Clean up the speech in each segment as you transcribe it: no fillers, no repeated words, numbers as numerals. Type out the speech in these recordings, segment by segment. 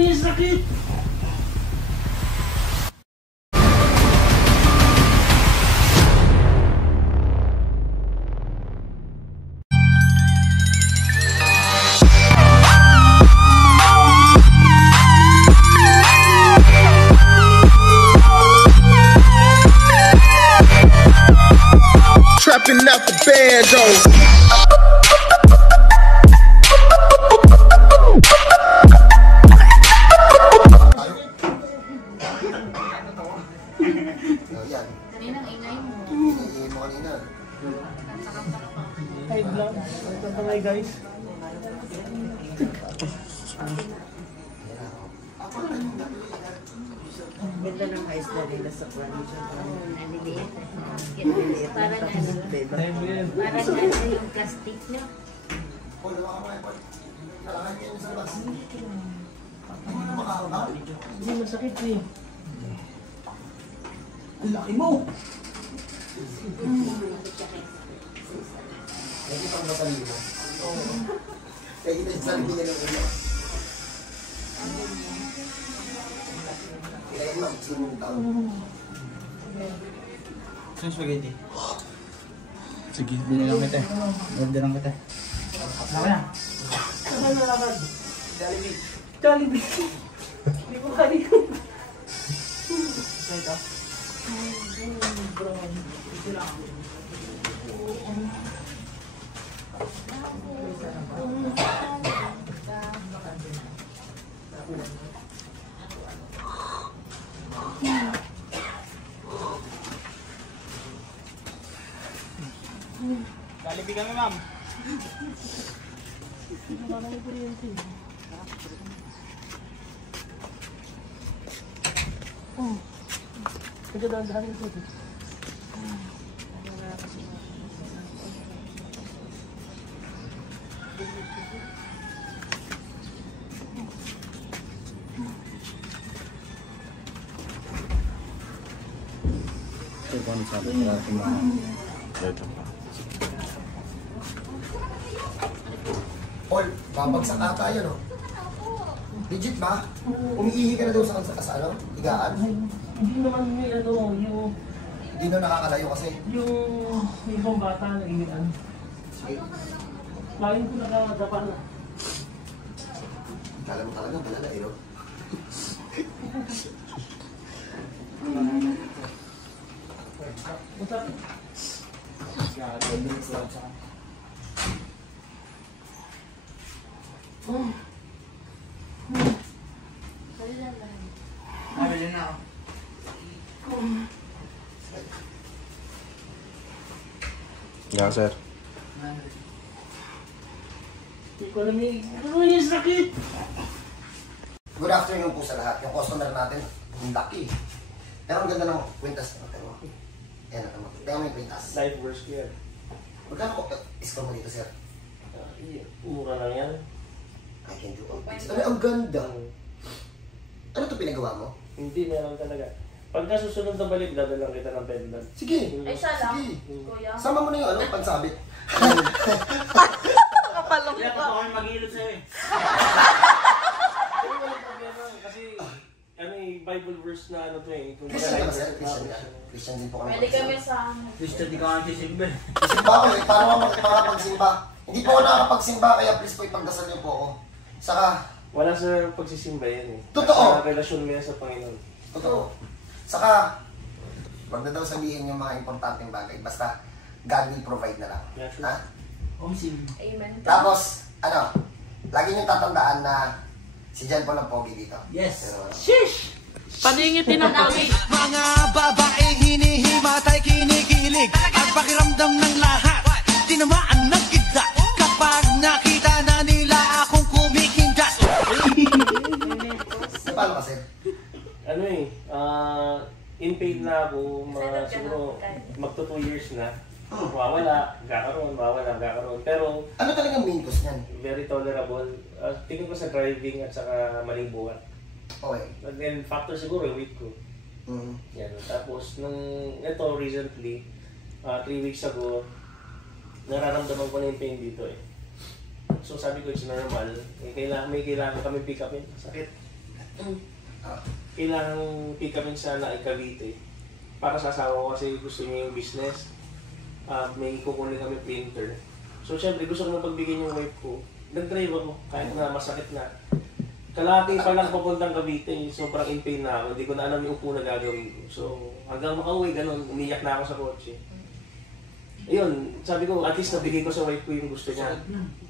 Uy, sakit! Trapping out the bando. Kaninang ingay mo. Ingay mo kanina. Hi vlog. Welcome to guys. Ganda ng ice na nila sa kwan. Naliliit. Maliliit Parang lang ano. tapos, diba? Parang ano yung plastic nyo. Hindi masakit eh. Ang laki mo! Hindi pang masali mo. Kaya kita yung sarili niya ng ulo. Kaya yung magsimong taon. Saan spaghetti? Sige, binilang kita. Orderan kita. Laki na. Saan na lakad? Jollibee. Jollibee. Hindi ko kaya. Ito. Bro. Ito lang. Jollibee kami, ma'am. Ito dahan-dahan ito. Ito po ang sabi ko natin mga. Ito pa. Paul, babagsak ata yun, oh. Legit ba? Umiihi ka na daw sa ano? Higaan? Hindi naman may ano, yung Hindi na nakakalayo kasi. ibang bata na inian. Sige. Laging ko nakadapa na. Kala mo talaga, balalairo. Masakit. Nabili na ako. Yeah, sir. Hindi ko alam yung sakit! Good afternoon po sa lahat. Yung customer natin, ang laki. Pero ang ganda ng kwintas. Ayan, tingnan mo yung kwintas. Life worst ko yan. Magkano ko iskaw mo dito, sir? Mura lang yan. I can do all this. Ano, ang ganda. Ano to pinagawa mo? Hindi, meron talaga. Pagka susunod na balik, dadalang kita ng pendant. Sige. Ay, siya lang. Sige. Kuya. Sama mo na yung ano, pansabit. Kapalong Kaya ako kami mag-iilot sa'yo eh. Kasi, ano eh, Bible verse na ano to eh. Christian ka ba, sir? Christian ka? Christian din po kami. Pwede kami sa Gusto di ka antisimba. Simba ako eh. Paano ako makapagsimba? Hindi po ako nakakapagsimba, kaya please po ipagdasal niyo po ako. Saka, wala sa pagsisimba yan eh. Totoo. Sa relasyon mo yan sa Panginoon. totoo. Saka, wag na daw sabihin yung mga importanteng bagay. Basta, God will provide na lang. Yeah, sure. Ha? amen. Tapos, ano, lagi niyong tatandaan na si Jan Paul ang pogi dito. Yes. Pero, Shish! Paningiti ng pogi. Mga babaeng hinihimatay, kinikilig at pakiramdam ng lahat. Tinamaan ng kidlat kapag nakita na nila akong kumikindas. paano kasi? Ano eh, in paid na ako, mga siguro magto 2 years na. Mawawala, gakaroon. Pero, Ano talagang main cause niyan? very tolerable. Tingin ko sa driving at saka maling buhat. Okay. And then, factor siguro yung weight ko. Yan. Tapos, nung ito recently, 3 weeks ago, nararamdaman ko na yung pain dito eh. So sabi ko, it's normal. May kailangan kami pick upin. Sakit. Kailangan pick upin sana ay Cavite. Para sa asawa ko kasi gusto niya yung business. May kukunin kami printer. So syempre gusto ko na pagbigyan yung wife ko. Nag-drive ako kahit na masakit na. Kalahati pa lang papuntang Cavite, sobrang in pain na ako. Hindi ko na alam yung upo na gagawin ko. So hanggang makauwi, ganun, umiyak na ako sa kotse. Ayun, sabi ko, at least nabigay ko sa wife ko yung gusto niya.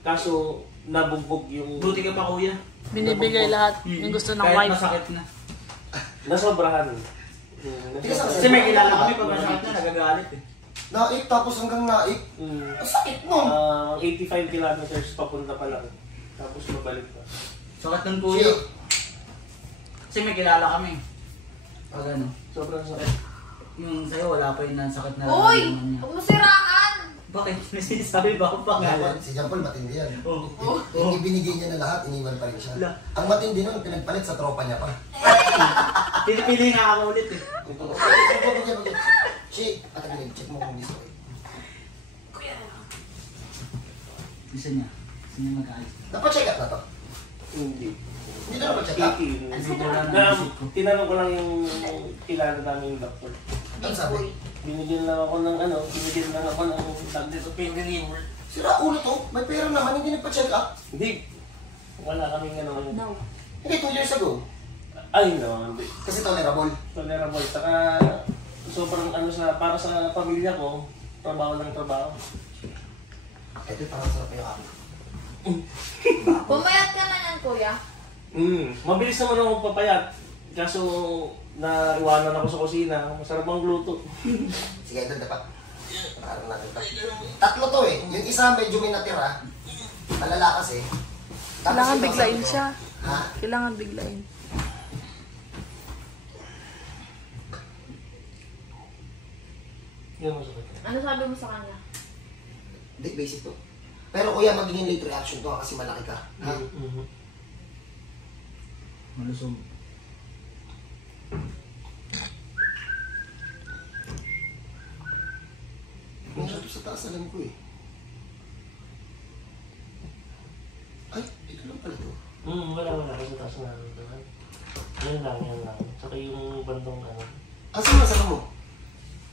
Kaso nabugbog yung... Buti ka pa kuya. Binibigay lahat yung gusto ng Kahit wife. masakit na. Nasobrahan. Kasi may kilala kami pag masakit na, nagagalit eh. Naik, tapos hanggang naik. Ang sakit nun. 85 kilometers papunta pa lang. Tapos mabalik pa. Sakit ng kuya. Kasi may kilala kami. Pag ano. Sobrang sakit. Yung sa'yo, wala pa yun ang sakit na Uy! nararamdaman niya. Huwag mo siraan! Bakit? May sinasabi ba ako pa nga? Si John Paul matindi yan. Oo. Yung ibinigay niya na lahat, iniwan pa rin siya. Wala. Ang matindi nun, pinagpalit sa tropa niya pa. Pinipili nga ako ulit eh. Che, check mo kung gusto. Gusto niya. Gusto niya mag-ayos. Napacheck up na to? Hindi. Hindi na napacheck up. Tinanong ko lang yung kilala namin yung doctor. Ang sabi? Binigyan lang ako ng binigyan lang ako ng tablet of pain reliever. Sira ulo to, may pera naman, hindi nagpa-check up. Hindi. Wala kaming No. Hindi, 2 years ago. Ay, no. Hindi. Kasi tolerable. Tolerable. Saka sobrang para sa pamilya ko, trabaho ng trabaho. Ito parang sarap yung ako. Pumayat ka na yan, kuya. Mabilis naman ako papayat. Kaso naiwanan ako sa kusina. Masarap ang luto. Sige, ito dapat. Parang nakita. Tatlo to eh. Yung isa medyo may natira. Malala kasi. Tapos Kailangan yung biglain isa- siya. Ha? Kailangan biglain. Yun ang sakit. Ano sabi mo sa kanya? Hindi, basic to. Pero kuya, magiging late reaction to kasi malaki ka. Ha? Malusog. Nasa to sa taas alam ko eh. Ay, ito lang pala to. Wala. Kasi taas na ito. Yan lang. Saka yung bandong Asa masama mo?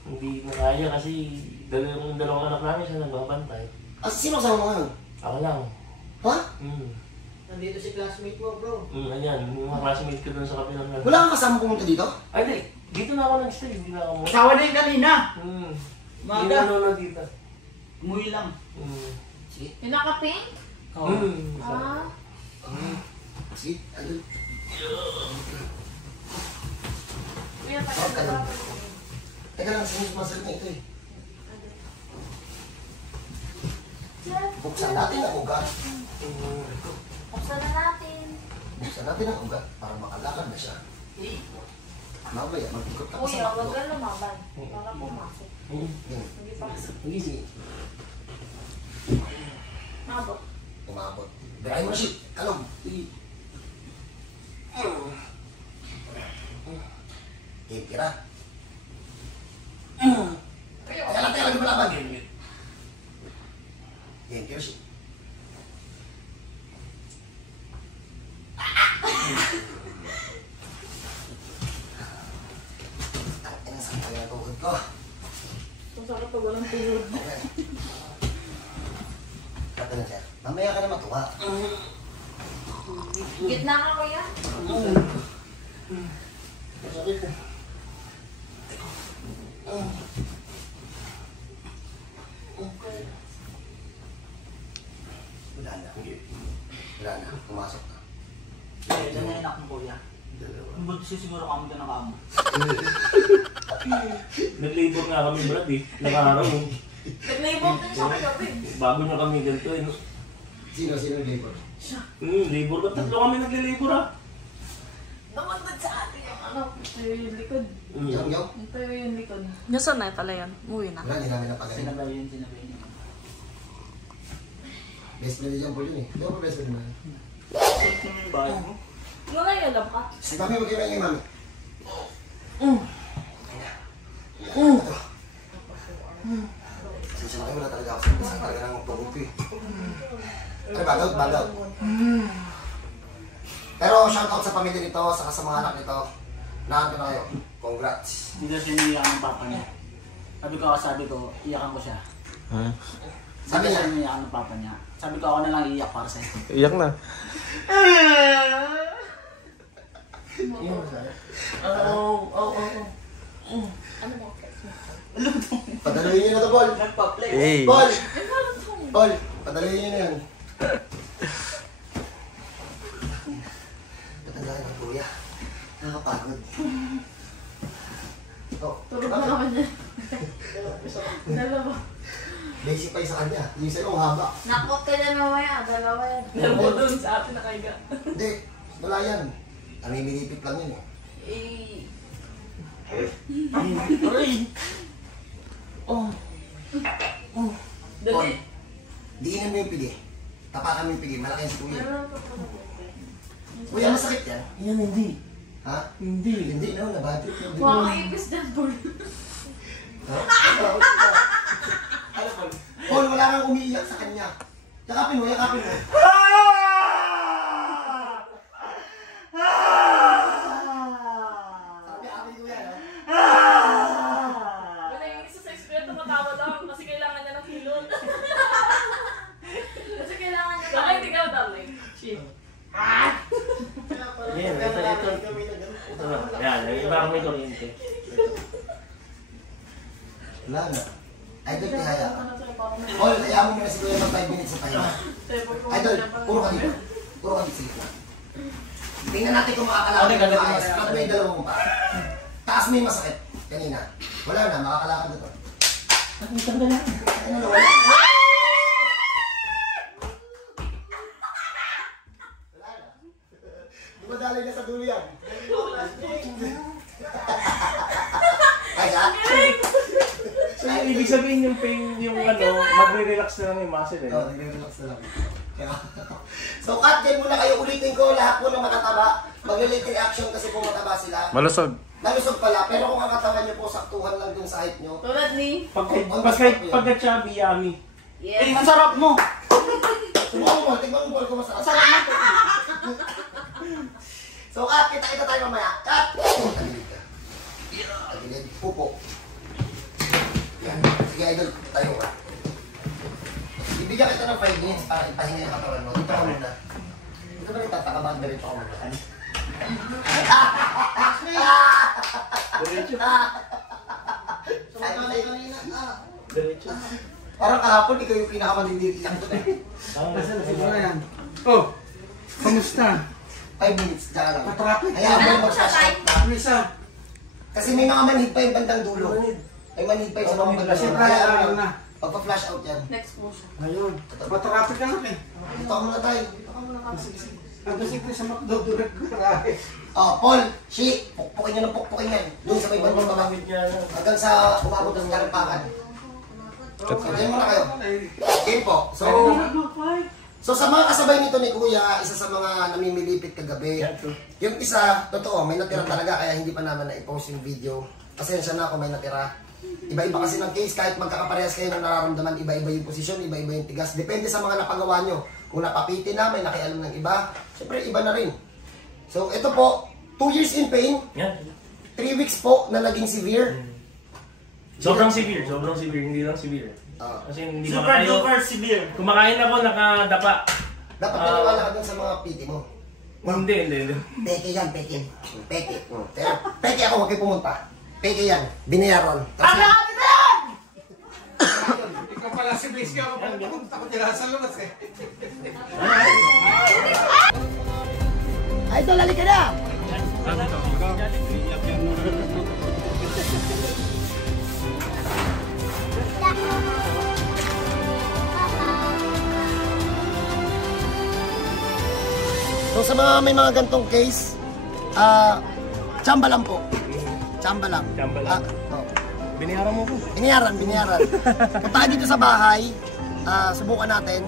hindi na kaya kasi dalawang anak namin siya nagbabantay. Sino kasama mo ngayon? Ako lang. Ha? Nandito si classmate mo bro. Ayan, yung mga classmate ko doon sa kapilang lang. Wala kang kasama pumunta dito? Ay, hindi. Dito na ako nag-stay. Hindi na ako mo. Asawa na yung kanina. Hindi na ano dito. Umuwi lang. Sige. Yung naka-pink? Oo. Ah. Sige, ayun. Kuya, Sarap ka lang. pa. Teka lang, sinus muscle na ito eh. Buksan natin ang ugat. Buksan na natin. Buksan natin ang ugat para makalakad na siya. Mamaya, mag-ikot ka Kuya, sa huwag makdo. ka lumaban. Baka pumasok. Yan. Hindi pa. Sige. Mabot. Umabot. Birahin mo siya. Kalong. Tira. Teka lang, di malaban. Tira siya. Ang sakit na tuhod ko. Masakit pag walang tuyod. Okay. Kata na siya. Mamaya ka na matuwa. Gitna ka, kuya. Masakit na. Wala na. Wala na. Pumasok na. Kaya na yung anak mo kuya. Ang buti siya siguro kamo doon ang kamo. Nag-labor nga kami, Brad eh. Naka-araw. Nag-label din siya kagabi. Bago na kami ganito eh. Sino yung labor? Labor na. Tatlo kami nagle-labor ah. Namagdad sa atin yung ano. Ito yung likod. Yung yung? Ito yung likod. Nasaan na pala yan? Umuwi na. Wala, hindi namin napagaling. Sinabay niya. Best friend niya Paul yun eh. Hindi ako best friend mo. Yung bahay mo? Yung ngayon, alam ka. Si Mami, mag-iwan niya Mami. Sensya na kayo, wala talaga ako. Sensya talaga ng pagod ko eh. Ay, bagaw. Pero shoutout sa pamilya nito, saka sa mga anak nito. Nahanto na kayo. Congrats. Hindi kasi naiyakan ng papa niya. Sabi ko, iyakan ko siya. Sabi niya, Iyakan ng papa niya. Sabi ko, ako na lang iiyak para sa'yo. Iyak na. padaluhin niyo na to, Paul. Hey. Paul! Paul, padaluhin niyo na yan. Patagalan ng kuya. Nakakapagod. Oh, Tulog na naman niya. Dalawa. basic pa yung sa kanya. Yung sa'yo, ang haba. Nakot ka na mamaya. Dalawa yan. Dalawa doon sa atin nakaiga. Hindi, wala yan. Namiminipit lang yun eh. Paul, diinan mo yung pigi. Tapakan mo yung pigi. Malaki yan si kuya. Kuya, masakit yan. Yan hindi. Ha? Hindi. Hindi na, nabati. Makakaipis dyan, Paul. Paul, wala kang umiiyak sa kanya. Yakapin mo, yakapin mo. Sabi, amin ko yan, ha? Wala yung isa sa eskwela tumatawa lang kasi kailangan niya ng kilon. Kasi kailangan niya Darling, ikaw, darling. Shit. Yan, ito. Yan, yung iba kang may kuryente. Wala na. Idol, tihaya ka. Paul, hayaan mo muna si Kuya ng 5 minutes sa pahinga. Idol, puro ka dito. Puro ka dito sa gitna. Tingnan natin kung makakalakad ka ng maayos. Pag may dalawang pa. Taas mo yung masakit. Kanina. Wala na, makakalakad na to. Ano na, wala. Wala na. Di ba dali na sa dulo yan? Kaya? So, ibig sabihin yung pain, yung ano, magre-relax na lang yung muscle eh. Oo, nagre-relax na lang. So, cut din muna kayo. Ulitin ko lahat po ng matataba. Mag-late reaction kasi po mataba sila. Malusog. Nalusog pala, pero kung ang katawan nyo po, saktuhan lang dun sa height nyo. Tulad ni... Pagka-chubby, yummy. Eh, Yes. ang sarap mo! Tingnan mo, tingnan mo kung masarap. Sarap na po. So, cut. Kita-kita tayo mamaya. Cut! Tagilid ka. Tagilid. Pupo. Yan. Sige, idol. Tayo ka. Ibigyan kita ng 5 minutes para ipahinga yung katawan mo. Dito ka muna. Dito ba nagtatakabahan na rin ako muna? Diretso. Diretso. Parang kahapon, ikaw yung pinakamaliliyak doon eh. Siguro yan. Oh, kamusta? 5 minutes, dyan lang. Patrapit. Hayaan mo yung mag-flash out na. Misa. Kasi may mga manhid pa yung bandang dulo. May manhid pa yung sa mga bandang dulo. Hayaan mo na. Pagpa-flash out yan. Next motion. Ayun. Patrapit ka lang eh. Dito ka muna tayo. Ang kasi ko sa McDo-Durag ko talaga. Oh, Paul, Shi, pukpukin nyo ng pukpukin yan. Doon sa may bandang baba. Hanggang sa umabot ng karampakan. Diyan muna kayo. Game po. So sa mga kasabay nito ni Kuya, isa sa mga namimilipit kagabi. Yung isa, totoo, may natira talaga kaya hindi pa naman na-post yung video. Pasensya na ako may natira. Iba-iba kasi ng case, kahit magkakaparehas kayo ng nararamdaman, iba-iba yung posisyon, iba-iba yung tigas. Depende sa mga napagawa nyo. Kung napapiti na, may nakialam ng iba, syempre iba na rin. So ito po, 2 years in pain, 3 weeks po na naging severe. Sobrang severe, hindi lang severe. Kasi hindi makakayo. Super severe. Kumakain ako, nakadapa. Dapat maniwala ka dun sa mga piti mo. Hindi. Peke yan, peke. Peke. Pero peke ako, huwag kayo pumunta. Peke yan, binayaran. Ikaw pala si Blaze ka. Ako tira sa labas eh. Idol, halika na! So sa mga may mga gantong case, tsamba lang po. Tsamba lang. Tsamba lang. Oh. Binayaran mo ko. Binayaran. Punta ka dito sa bahay, subukan natin.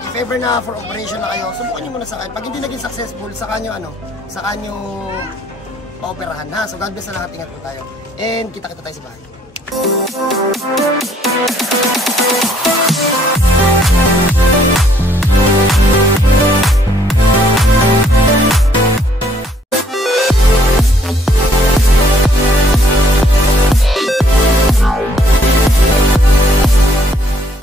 If ever na for operation na kayo, subukan nyo muna sa kanya. Pag hindi naging successful, saka nyo paoperahan ha. So God bless sa lahat, ingat po tayo. And kita tayo sa bahay.